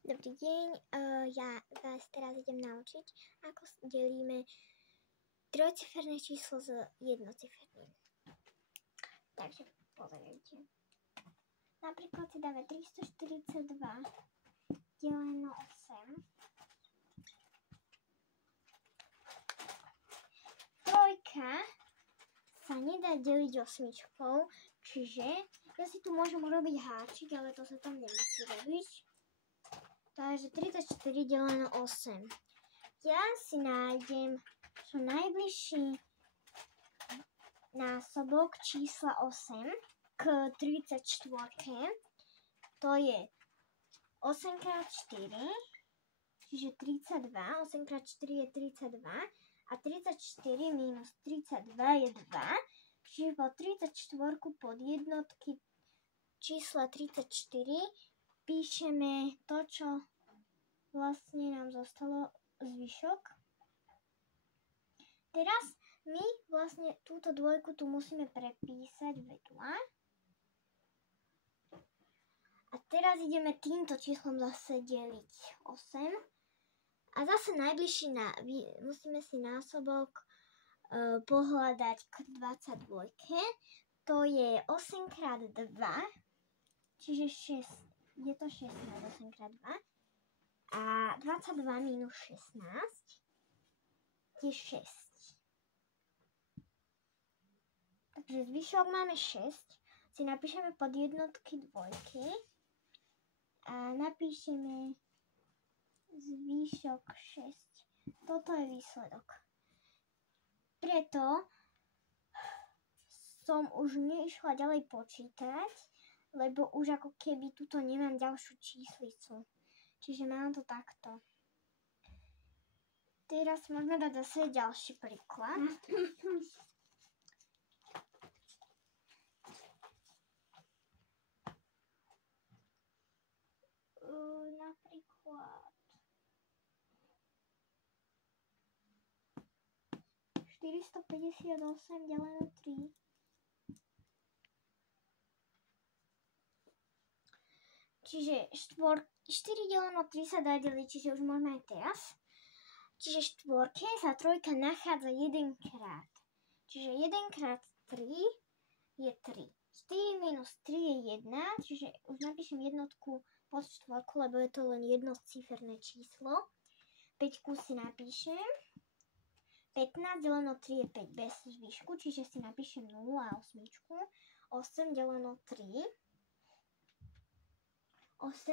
Dobrý deň, ja vás teraz idem naučiť, ako delíme trojciferné číslo s jednociferným. Takže pozerajte. Napríklad si dáme 342 deleno 8. Trojka sa nedá deliť osmičkou, čiže ja si tu môžem urobiť háčik, ale to sa tam nemusí robiť. Takže 34 deleno 8. Ja si nájdem čo najbližší násobok čísla 8 k 34. To je 8x4, čiže 32. 8x4 je 32. A 34 minus 32 je 2. Čiže po 34 pod jednotky čísla 34 píšeme to, čo vlastne nám zostalo zvyšok. Teraz my vlastne túto dvojku tu musíme prepísať vedľa. A teraz ideme týmto číslom zase deliť 8. A zase najbližší musíme si násobok pohľadať k 22. To je 8x2, čiže 6. Je to 16, 8x2. A 22 minus 16 je 6. Takže zvyšok máme 6. Si napíšeme pod jednotky dvojky. A napíšeme zvyšok 6. Toto je výsledok. Preto som už neišla ďalej počítať, lebo už ako keby tuto nemám ďalšiu číslicu. Čiže mám to takto. Teraz môžeme dať zase ďalší príklad. Napríklad 458 deleno 3. Čiže 4 deleno 3 sa dá deliť, čiže už môžeme aj teraz. Čiže štvorke sa trojka nachádza 1 krát. Čiže 1 krát 3 je 3. 4 minus 3 je 1, čiže už napíšem jednotku pod štvorku, lebo je to len jednociferné číslo. 5 si napíšem. 15 deleno 3 je 5 bez zvyšku, čiže si napíšem 0 a 8. 8 deleno 3. 8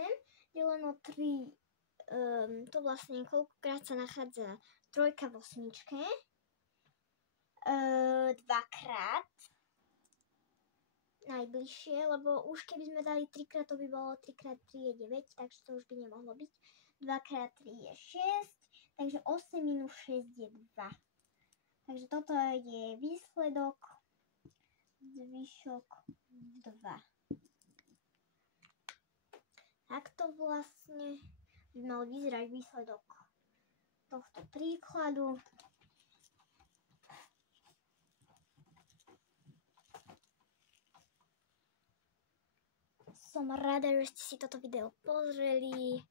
deleno 3, to vlastne koľkokrát sa nachádza trojka v osmičke. 2-krát najbližšie, lebo už keby sme dali 3-krát, to by bolo 3x3 je 9, takže to už by nemohlo byť. 2x3 je 6, takže 8 minus 6 je 2. Takže toto je výsledok, zvyšok 2. Takto vlastne by mal vyzerať výsledok tohto príkladu. Som rada, že ste si toto video pozreli.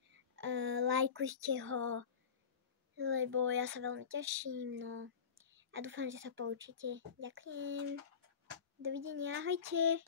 Lajkujte ho, lebo ja sa veľmi teším. No. A dúfam, že sa poučíte. Ďakujem. Dovidenia, ahojte.